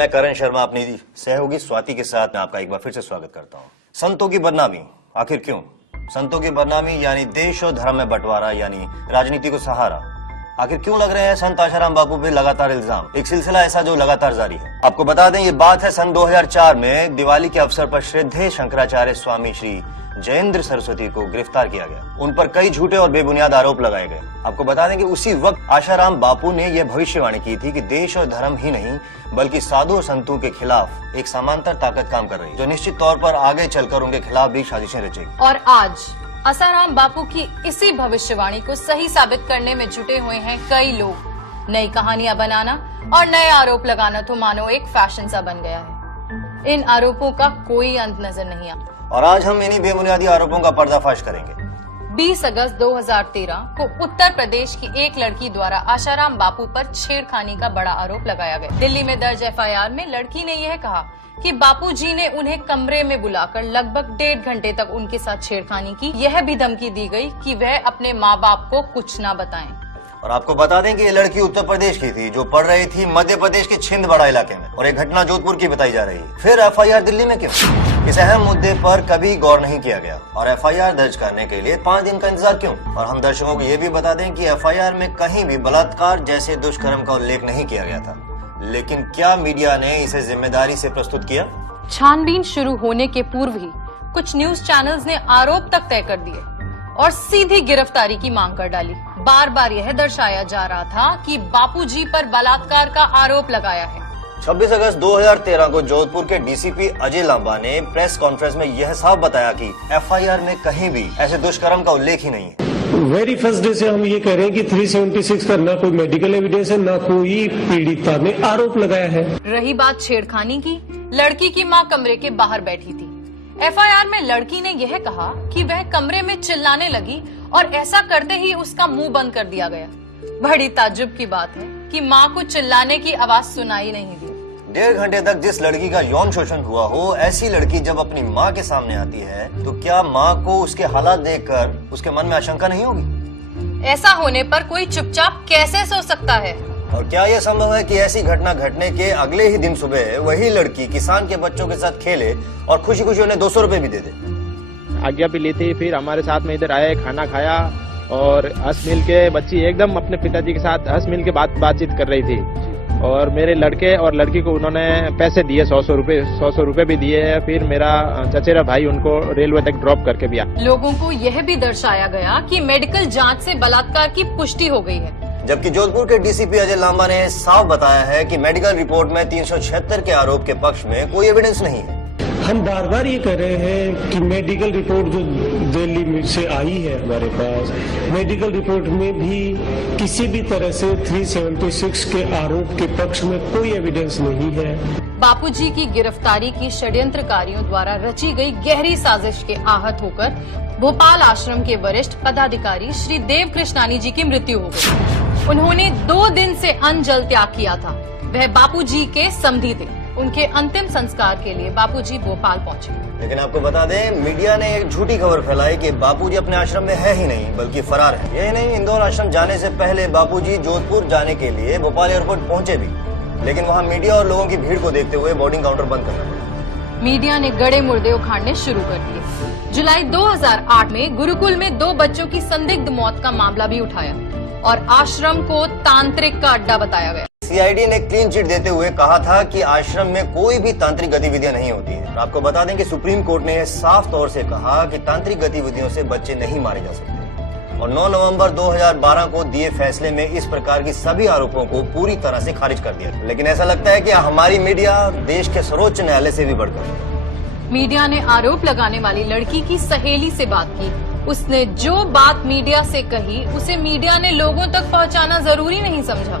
मैं करण शर्मा अपनी सहयोगी स्वाति के साथ मैं आपका एक बार फिर से स्वागत करता हूँ। संतों की बदनामी आखिर क्यों? संतों की बदनामी यानी देश और धर्म में बंटवारा यानी राजनीति को सहारा। आखिर क्यों लग रहे हैं संत आशाराम बापू पे लगातार इल्जाम? एक सिलसिला ऐसा जो लगातार जारी है। आपको बता दें ये बात है सन 2004 में दिवाली के अवसर पर श्रद्धेय शंकराचार्य स्वामी श्री जयेंद्र सरस्वती को गिरफ्तार किया गया। उन पर कई झूठे और बेबुनियाद आरोप लगाए गए। आपको बता दें कि उसी वक्त आशाराम बापू ने यह भविष्यवाणी की थी कि देश और धर्म ही नहीं बल्कि साधु और संतों के खिलाफ एक समांतर ताकत काम कर रही है, जो निश्चित तौर पर आगे चलकर उनके खिलाफ भी साजिशें रचेगी। और आज आसाराम बापू की इसी भविष्यवाणी को सही साबित करने में जुटे हुए हैं कई लोग। नई कहानियां बनाना और नए आरोप लगाना तो मानो एक फैशन सा बन गया है। इन आरोपों का कोई अंत नजर नहीं आता और आज हम इन्हीं बेबुनियादी आरोपों का पर्दाफाश करेंगे। 20 अगस्त 2013 को उत्तर प्रदेश की एक लड़की द्वारा आशाराम बापू पर छेड़खानी का बड़ा आरोप लगाया गया। दिल्ली में दर्ज एफआईआर में लड़की ने यह कहा कि बापूजी ने उन्हें कमरे में बुलाकर लगभग 1.5 घंटे तक उनके साथ छेड़खानी की। यह भी धमकी दी गई कि वह अपने माँ बाप को कुछ न बताएं। और आपको बता दें कि ये लड़की उत्तर प्रदेश की थी जो पढ़ रही थी मध्य प्रदेश के छिंदवाड़ा इलाके में, और एक घटना जोधपुर की बताई जा रही है। फिर एफआईआर दिल्ली में क्यों? इस अहम मुद्दे पर कभी गौर नहीं किया गया और एफआईआर दर्ज करने के लिए 5 दिन का इंतजार क्यों? और हम दर्शकों को ये भी बता दें कि एफआईआर में कहीं भी बलात्कार जैसे दुष्कर्म का उल्लेख नहीं किया गया था। लेकिन क्या मीडिया ने इसे जिम्मेदारी से प्रस्तुत किया? छानबीन शुरू होने के पूर्व ही कुछ न्यूज चैनल्स ने आरोप तक तय कर दिए और सीधी गिरफ्तारी की मांग कर डाली। बार बार यह दर्शाया जा रहा था कि बापूजी पर बलात्कार का आरोप लगाया है। 26 अगस्त 2013 को जोधपुर के डीसीपी अजय लांबा ने प्रेस कॉन्फ्रेंस में यह साफ बताया कि एफआईआर में कहीं भी ऐसे दुष्कर्म का उल्लेख ही नहीं है। वेरी फर्स्ट डे से हम ये कह रहे हैं कि 376 का ना कोई मेडिकल एविडेंस है, ना कोई पीड़िता ने आरोप लगाया है। रही बात छेड़खानी की, लड़की की मां कमरे के बाहर बैठी थी। एफआईआर में लड़की ने यह कहा कि वह कमरे में चिल्लाने लगी और ऐसा करते ही उसका मुंह बंद कर दिया गया। बड़ी ताज्जुब की बात है कि मां को चिल्लाने की आवाज सुनाई नहीं दी। 1.5 घंटे तक जिस लड़की का यौन शोषण हुआ हो, ऐसी लड़की जब अपनी माँ के सामने आती है तो क्या माँ को उसके हालात देखकर उसके मन में आशंका नहीं होगी? ऐसा होने पर कोई चुपचाप कैसे सो सकता है? और क्या यह संभव है कि ऐसी घटना घटने के अगले ही दिन सुबह वही लड़की किसान के बच्चों के साथ खेले और खुशी खुशी उन्हें 200 रुपए भी दे दे? आज्ञा भी ली थी, फिर हमारे साथ में इधर आए, खाना खाया और हंस मिल के बच्ची एकदम अपने पिताजी के साथ हंस मिल के बातचीत कर रही थी। और मेरे लड़के और लड़की को उन्होंने पैसे दिए, 100 रुपए भी दिए। फिर मेरा चचेरा भाई उनको रेलवे तक ड्रॉप करके भी आया। लोगों को यह भी दर्शाया गया कि मेडिकल जांच से बलात्कार की पुष्टि हो गई है, जबकि जोधपुर के डीसीपी अजय लांबा ने साफ बताया है कि मेडिकल रिपोर्ट में 376 के आरोप के पक्ष में कोई एविडेंस नहीं है। हम बार बार ये कह रहे हैं कि मेडिकल रिपोर्ट जो दिल्ली से आई है हमारे पास, मेडिकल रिपोर्ट में भी किसी भी तरह से 376 के आरोप के पक्ष में कोई एविडेंस नहीं है। बापूजी की गिरफ्तारी की षड्यंत्रकारियों द्वारा रची गई गहरी साजिश के आहत होकर भोपाल आश्रम के वरिष्ठ पदाधिकारी श्री देव कृष्णानी जी की मृत्यु हो गई। उन्होंने 2 दिन से अन्न जल त्याग किया था। वह बापूजी के समधी थे। उनके अंतिम संस्कार के लिए बापूजी भोपाल पहुंचे। लेकिन आपको बता दें, मीडिया ने एक झूठी खबर फैलाई कि बापूजी अपने आश्रम में है ही नहीं बल्कि फरार है। यही नहीं, इंदौर आश्रम जाने से पहले बापूजी जोधपुर जाने के लिए भोपाल एयरपोर्ट पहुंचे भी, लेकिन वहां मीडिया और लोगों की भीड़ को देखते हुए बोर्डिंग काउंटर बंद करना पड़ा। मीडिया ने गड़े मुर्दे उखाड़ने शुरू कर दिए। जुलाई 2008 में गुरुकुल में 2 बच्चों की संदिग्ध मौत का मामला भी उठाया और आश्रम को तांत्रिक का अड्डा बताया गया। सीआईडी ने क्लीन चिट देते हुए कहा था कि आश्रम में कोई भी तांत्रिक गतिविधियां नहीं होती है। आपको बता दें कि सुप्रीम कोर्ट ने साफ तौर से कहा कि तांत्रिक गतिविधियों से बच्चे नहीं मारे जा सकते और 9 नवंबर 2012 को दिए फैसले में इस प्रकार की सभी आरोपों को पूरी तरह से खारिज कर दिया। लेकिन ऐसा लगता है कि हमारी मीडिया देश के सर्वोच्च न्यायालय से भी बढ़कर। मीडिया ने आरोप लगाने वाली लड़की की सहेली से बात की। उसने जो बात मीडिया से कही उसे मीडिया ने लोगों तक पहुंचाना जरूरी नहीं समझा।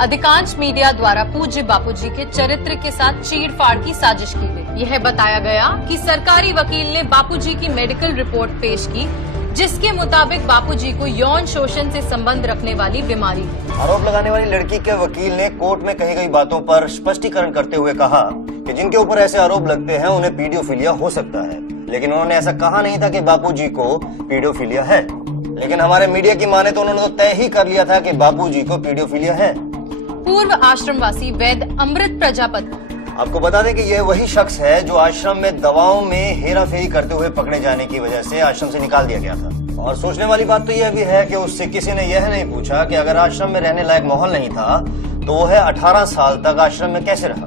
अधिकांश मीडिया द्वारा पूज्य बापूजी के चरित्र के साथ चीड़-फाड़ की साजिश की गई। यह बताया गया कि सरकारी वकील ने बापूजी की मेडिकल रिपोर्ट पेश की, जिसके मुताबिक बापूजी को यौन शोषण से संबंध रखने वाली बीमारी है। आरोप लगाने वाली लड़की के वकील ने कोर्ट में कही गई बातों पर स्पष्टीकरण करते हुए कहा कि जिनके ऊपर ऐसे आरोप लगते हैं उन्हें पीडियोफिलिया हो सकता है, लेकिन उन्होंने ऐसा कहा नहीं था कि बापूजी को पीडियोफिलिया है। लेकिन हमारे मीडिया की माने तो उन्होंने तो तय ही कर लिया था कि बापूजी को पीडियोफिलिया है। पूर्व आश्रमवासी वैद्य अमृत प्रजापति आपको बता दें कि यह वही शख्स है जो आश्रम में दवाओं में हेराफेरी करते हुए पकड़े जाने की वजह से आश्रम से निकाल दिया गया था। और सोचने वाली बात तो यह भी है कि उससे किसी ने यह नहीं पूछा कि अगर आश्रम में रहने लायक माहौल नहीं था तो वह 18 साल तक आश्रम में कैसे रहा।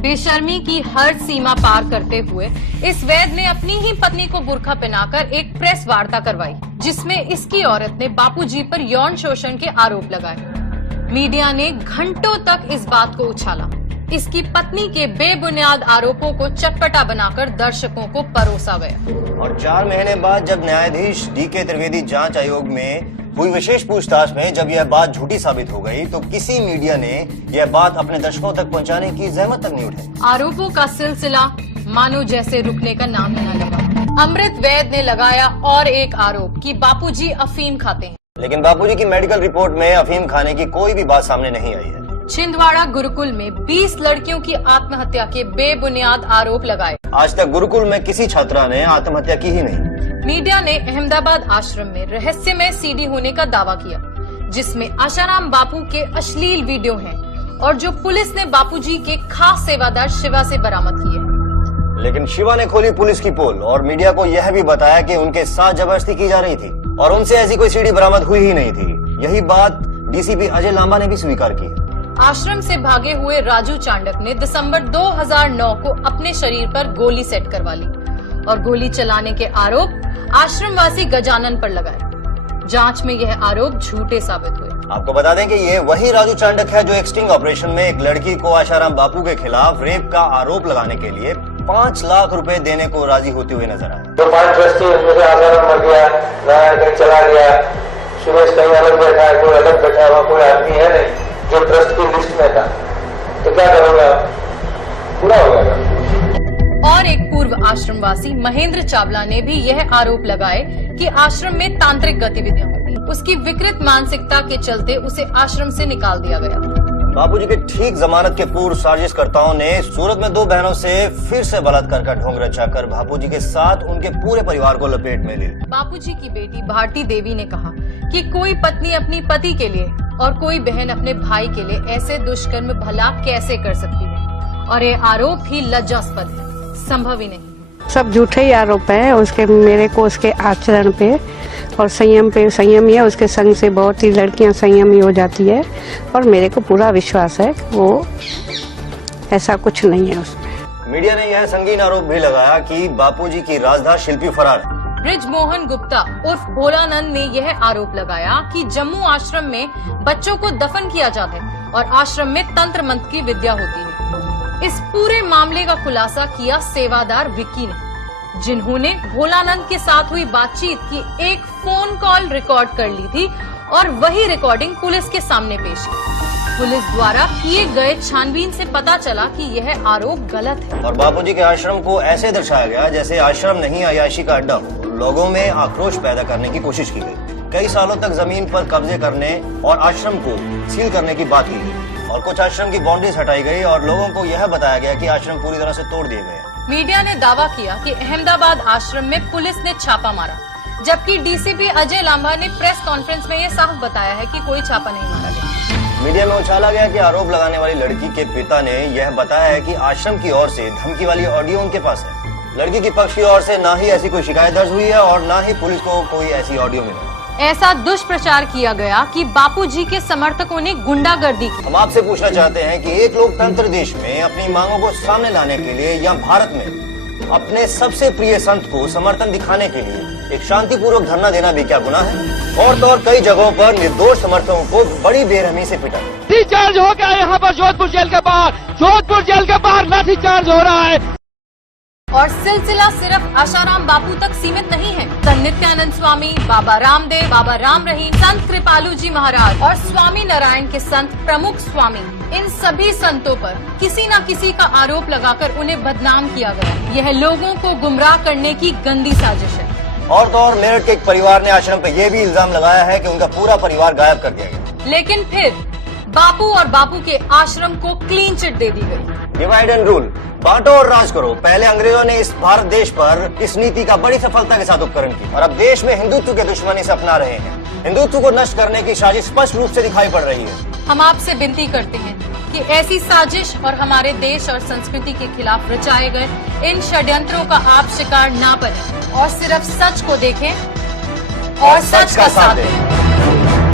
बेशर्मी की हर सीमा पार करते हुए इस वैद्य ने अपनी ही पत्नी को बुर्का पहनाकर एक प्रेस वार्ता करवाई, जिसमें इसकी औरत ने बापूजी पर यौन शोषण के आरोप लगाए। मीडिया ने घंटों तक इस बात को उछाला। इसकी पत्नी के बेबुनियाद आरोपों को चटपटा बनाकर दर्शकों को परोसा गया। और 4 महीने बाद जब न्यायाधीश DK त्रिवेदी जांच आयोग में हुई विशेष पूछताछ में जब यह बात झूठी साबित हो गई तो किसी मीडिया ने यह बात अपने दर्शकों तक पहुंचाने की जहमत तक नहीं उठाई। आरोपों का सिलसिला मानो जैसे रुकने का नाम ही न लगा। अमृत वैद्य ने लगाया और एक आरोप कि बापूजी अफीम खाते हैं, लेकिन बापूजी की मेडिकल रिपोर्ट में अफीम खाने की कोई भी बात सामने नहीं आई है। छिंदवाड़ा गुरुकुल में 20 लड़कियों की आत्महत्या के बेबुनियाद आरोप लगाए। आज तक गुरुकुल में किसी छात्रा ने आत्महत्या की ही नहीं। मीडिया ने अहमदाबाद आश्रम में रहस्यमय CD होने का दावा किया, जिसमें आशाराम बापू के अश्लील वीडियो हैं और जो पुलिस ने बापूजी के खास सेवादार शिवा से बरामद किए। लेकिन शिवा ने खोली पुलिस की पोल और मीडिया को यह भी बताया कि उनके साथ जबरदस्ती की जा रही थी और उनसे ऐसी कोई CD बरामद हुई ही नहीं थी। यही बात DCP अजय लांबा ने भी स्वीकार की। आश्रम से भागे हुए राजू चांडक ने दिसंबर 2009 को अपने शरीर पर गोली सेट करवा ली और गोली चलाने के आरोप आश्रमवासी गजानन पर लगाए। जांच में यह आरोप झूठे साबित हुए। आपको बता दें कि ये वही राजू चांडक है जो एक स्टिंग ऑपरेशन में एक लड़की को आशाराम बापू के खिलाफ रेप का आरोप लगाने के लिए 5 लाख रुपए देने को राजी होते हुए नजर आए। तो 5 ट्रस्टी मुझे आसाराम मर गया, नारायण कहीं चला गया, सुरेश कहीं अलग बैठा है, कोई अलग बैठा है, वहाँ कोई आदमी है नहीं जो ट्रस्ट की लिस्ट में था, तो क्या करोगे आप? पूरा हो जाएगा। और एक पूर्व आश्रमवासी महेंद्र चावला ने भी यह आरोप लगाए कि आश्रम में तांत्रिक गतिविधियां होती। उसकी विकृत मानसिकता के चलते उसे आश्रम से निकाल दिया गया। बापूजी के ठीक जमानत के पूर्व साजिशकर्ताओं ने सूरत में 2 बहनों से फिर से बलात्कार का ढोंग रचाकर बापूजी के साथ उनके पूरे परिवार को लपेट में ले लिया। बापूजी की बेटी भारती देवी ने कहा कि कोई पत्नी अपनी पति के लिए और कोई बहन अपने भाई के लिए ऐसे दुष्कर्म भला कैसे कर सकती है, और ये आरोप भी लज्जास्पद है, संभव ही नहीं। सब झूठे ही आरोप है उसके, मेरे को उसके आचरण पे और संयम पे। संयम ही है, उसके संग से बहुत ही लड़कियां संयमी हो जाती है और मेरे को पूरा विश्वास है वो ऐसा कुछ नहीं है उसमें। मीडिया ने यह संगीन आरोप भी लगाया कि बापूजी की राजदार शिल्पी फरार है। ब्रिजमोहन गुप्ता उर्फ भोलानंद ने यह आरोप लगाया कि जम्मू आश्रम में बच्चों को दफन किया जाता है और आश्रम में तंत्र मंत्र की विद्या होती है। इस पूरे मामले का खुलासा किया सेवादार विक्की ने, जिन्होंने भोलानंद के साथ हुई बातचीत की एक फोन कॉल रिकॉर्ड कर ली थी और वही रिकॉर्डिंग पुलिस के सामने पेश की। पुलिस द्वारा किए गए छानबीन से पता चला कि यह आरोप गलत है और बापूजी के आश्रम को ऐसे दर्शाया गया जैसे आश्रम नहीं अय्याशी का अड्डा हो। लोगों में आक्रोश पैदा करने की कोशिश की गई। कई सालों तक जमीन पर कब्जे करने और आश्रम को सील करने की बात की गई और कुछ आश्रम की बाउंड्रीज हटाई गई और लोगों को यह बताया गया कि आश्रम पूरी तरह से तोड़ दिए गए। मीडिया ने दावा किया कि अहमदाबाद आश्रम में पुलिस ने छापा मारा, जबकि DCP अजय लांबा ने प्रेस कॉन्फ्रेंस में यह साफ बताया है कि कोई छापा नहीं मारा गया। मीडिया में उछाला गया कि आरोप लगाने वाली लड़की के पिता ने यह बताया है कि आश्रम की ओर से धमकी वाली ऑडियो उनके पास है। लड़की की पक्ष की ओर से ना ही ऐसी कोई शिकायत दर्ज हुई है और ना ही पुलिस को कोई ऐसी ऑडियो मिली। ऐसा दुष्प्रचार किया गया कि बापूजी के समर्थकों ने गुंडागर्दी की। हम आपसे पूछना चाहते हैं कि एक लोकतंत्र देश में अपनी मांगों को सामने लाने के लिए या भारत में अपने सबसे प्रिय संत को समर्थन दिखाने के लिए एक शांतिपूर्वक धरना देना भी क्या गुनाह है? और तो और कई जगहों पर निर्दोष समर्थकों को बड़ी बेरहमी से पिटा। लाठीचार्ज हो गया यहाँ पर जोधपुर जेल के बाहर। जोधपुर जेल के बाहर लाठीचार्ज हो रहा है। और सिलसिला सिर्फ आशाराम बापू तक सीमित नहीं है। संत नित्यानंद स्वामी, बाबा रामदेव, बाबा राम रहीम, संत कृपालू जी महाराज और स्वामी नारायण के संत प्रमुख स्वामी, इन सभी संतों पर किसी न किसी का आरोप लगाकर उन्हें बदनाम किया गया। यह लोगों को गुमराह करने की गंदी साजिश है। और तो और मेरठ के एक परिवार ने आश्रम पर यह भी इल्जाम लगाया है कि उनका पूरा परिवार गायब कर दिया गया। लेकिन फिर बापू और बापू के आश्रम को क्लीन चिट दे दी गई। डिवाइड एंड रूल, बांटो और राज करो। पहले अंग्रेजों ने इस भारत देश पर इस नीति का बड़ी सफलता के साथ उपकरण की और अब देश में हिंदुत्व के दुश्मनी से अपना रहे हैं। हिंदुत्व को नष्ट करने की साजिश स्पष्ट रूप से दिखाई पड़ रही है। हम आपसे विनती करते हैं कि ऐसी साजिश और हमारे देश और संस्कृति के खिलाफ रचाए गए इन षड्यंत्रों का आप शिकार ना बने और सिर्फ सच को देखें और सच का साथ दें।